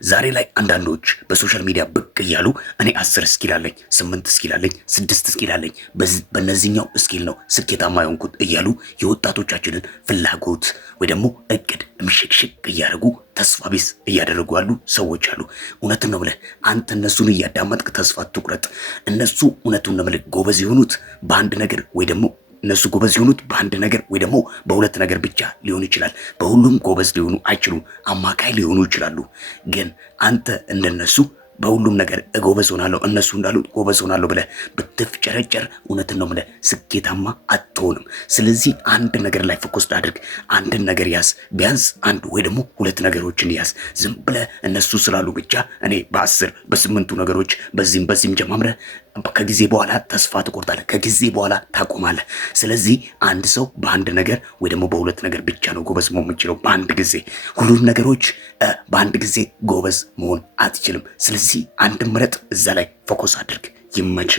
ዛሬ ላይ አንዳንዶች በሶሻል ሚዲያ ብቅ እያሉ እኔ 10 ስኪል አለኝ፣ 8 ስኪል አለኝ፣ 6 ስኪል አለኝ፣ በእነዚህኛው ስኪል ነው ስኬታማ የሆንኩት እያሉ የወጣቶቻችንን ፍላጎት ወይ ደግሞ እቅድ ምሽክሽክ እያደረጉ ተስፋ ቢስ እያደረጉ ያሉ ሰዎች አሉ። እውነትን ነው ብለህ አንተ እነሱን እያዳመጥክ ተስፋ ትቁረጥ። እነሱ እውነቱን ነው ብለህ ጎበዝ የሆኑት በአንድ ነገር ወይ ደግሞ እነሱ ጎበዝ የሆኑት በአንድ ነገር ወይ ደግሞ በሁለት ነገር ብቻ ሊሆን ይችላል። በሁሉም ጎበዝ ሊሆኑ አይችሉም። አማካይ ሊሆኑ ይችላሉ። ግን አንተ እንደነሱ በሁሉም ነገር ጎበዝ ሆናለሁ እነሱ እንዳሉት ጎበዝ ሆናለሁ ብለህ ብትፍጨረጨር እውነትን ነው ብለህ ስኬታማ አትሆንም። ስለዚህ አንድ ነገር ላይ ፎከስ አድርግ። አንድን ነገር ያዝ። ቢያንስ አንድ ወይ ደግሞ ሁለት ነገሮችን ያዝ። ዝም ብለህ እነሱ ስላሉ ብቻ እኔ በ10 በ8ቱ ነገሮች በዚህም ጀማምረህ ከጊዜ በኋላ ተስፋ ትቆርጣለህ። ከጊዜ በኋላ ታቆማለህ። ስለዚህ አንድ ሰው በአንድ ነገር ወይ ደግሞ በሁለት ነገር ብቻ ነው ጎበዝ መሆን የምንችለው። በአንድ ጊዜ ሁሉም ነገሮች በአንድ ጊዜ ጎበዝ መሆን አትችልም። ስለዚህ አንድ ምረጥ፣ እዛ ላይ ፎከስ አድርግ። ይመች።